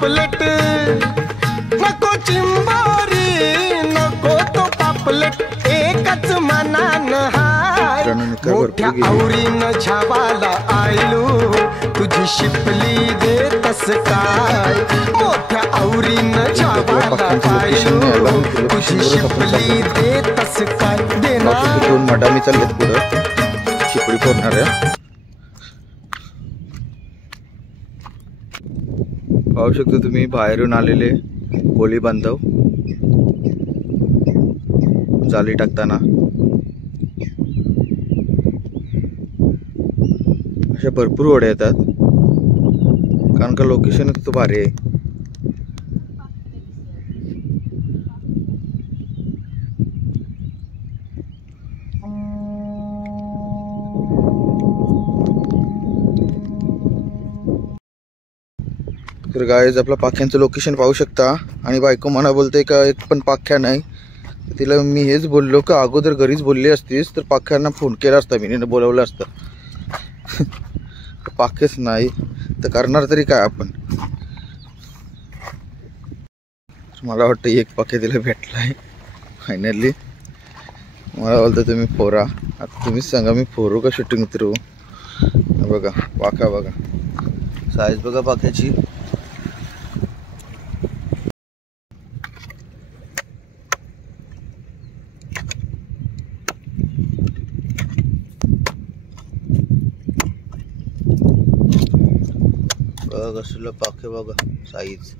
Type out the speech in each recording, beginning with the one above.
पापलेट, नको चिंबोरी, नको तो पापलेट, एकच मनान हाय. मोठ्या आवरीनं छावाला आयलू, तुझी शिपली देतस काय. मोठ्या आवरीनं छावाला आयलू, तुझी शिपली देतस काय. देणार दोन मडामी चाललेत पुढं शिपडी फोडणाऱ्या. पाहू शकता तुम्ही बाहेरून आलेले कोळी बांधव जाळी टाकताना. अशा भरपूर होड्या येतात कारण का लोकेशन तो भारी आहे. तर गाईज आपला पाख्यांचं लोकेशन पाहू शकता. आणि बायको मला बोलते का एक पण पाख्या नाही. तिला मी हेच बोललो का अगोदर घरीच बोलली असतीस तर पाख्यांना फोन केला असता, मी बोलवलं असतं. पाखेच नाही तर करणार तरी काय आपण. मला वाटतं एक पाखे तिला भेटलाय फायनली. मला बोलतं तुम्ही फोरा. आता तुम्हीच सांगा मी फोरू का शूटिंग उतरू. बघा पाखा बघा, साईज बघा पाख्याची. बघा कसलं पाखे बघा साईज.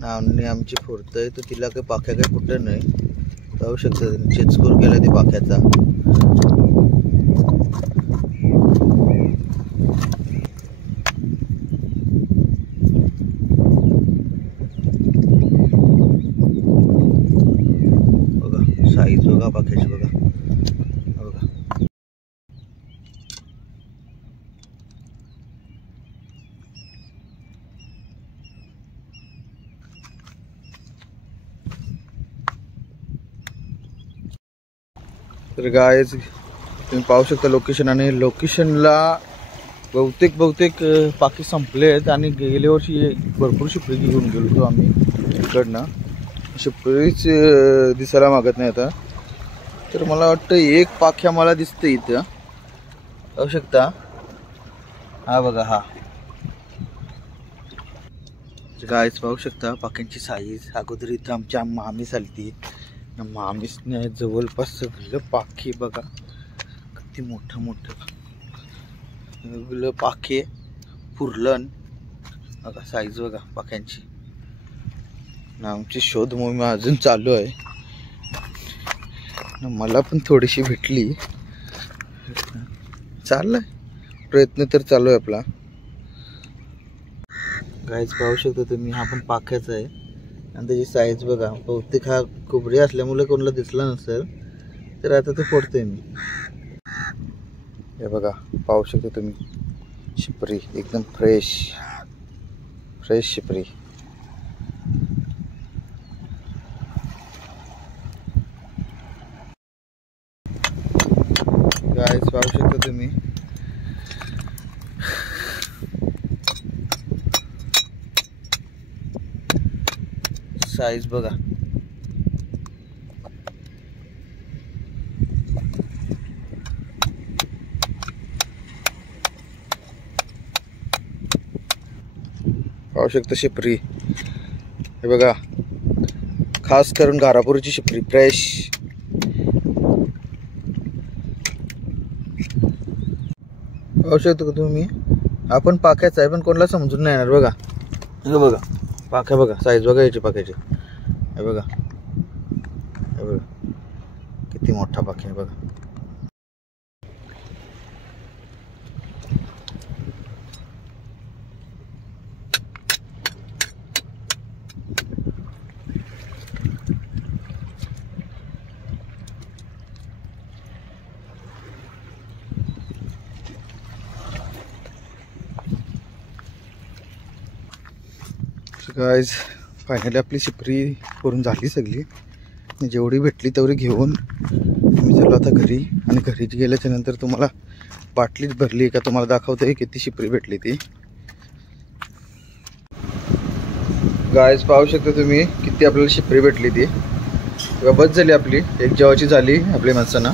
नावने आमची फोडतंय तर तिला काही पाख्या काही कुठं नाही. पाहू शकता चेचकूर केला ते पाख्याचा. बघा साईज बघा पाख्याची बघा. बघा तर गाईज तुम्ही पाहू शकता लोकेशन. आणि लोकेशनला बहुतेक पाकी संपले आहेत. आणि गेल्या वर्षी भरपूर शिपडी घेऊन गेलो होतो आम्ही इकडनं. शिपडीच दिसायला मागत नाही आता. तर मला वाटतं एक पाख्या मला दिसतं इथं पाहू शकता. हा बघा हा गाईज पाहू शकता पाख्यांची साईज. अगोदर इथं आमच्या मामी चालती. मामीसने जवळपास सगळं पाखे बघा किती मोठं मोठं सगळं पाखे पुरलन बघा. साईज बघा पाख्यांची. आमची शोध मोहीम अजून चालू आहे. मला पण थोडीशी भेटली. चाललाय प्रयत्न तर चालू आहे आपला. गाईज पाहू शकता तुम्ही हा पण पाख्याचा आहे. आणि त्याची साईज बघा. बहुतेक हा कुबरी असल्यामुळे कोणाला दिसला नसेल तर आता तो फोडतोय मी. हे बघा पाहू शकता तुम्ही शिपरी एकदम फ्रेश शिपरी. गाईज पाहू शकता तुम्ही साईज बघा. पाहू शकता शिपरी. हे बघा खास करून घारापुरीची शिपरी फ्रेश. पाहू शकता तुम्ही आपण पाख्याचा आहे पण कोणाला समजून नाही येणार. बघा हे बघा पाख्या बघा साईज बघा याची पाख्याची. हे बघा किती मोठा पाख्या आहे बघा. गाइस फायनली आपली शिपरी करून झाली सगळी. जेवढी भेटली तेवढी घेऊन मी चाललो आता घरी. आणि घरी गेल्याच्या नंतर तुम्हाला बाटलीच भरली का तुम्हाला दाखवते किती शिपरी भेटली ती. गायज पाहू शकता तुम्ही किती आपल्याला शिपरी भेटली ती. बस झाली आपली एक जेवाची झाली आपली माणसांना.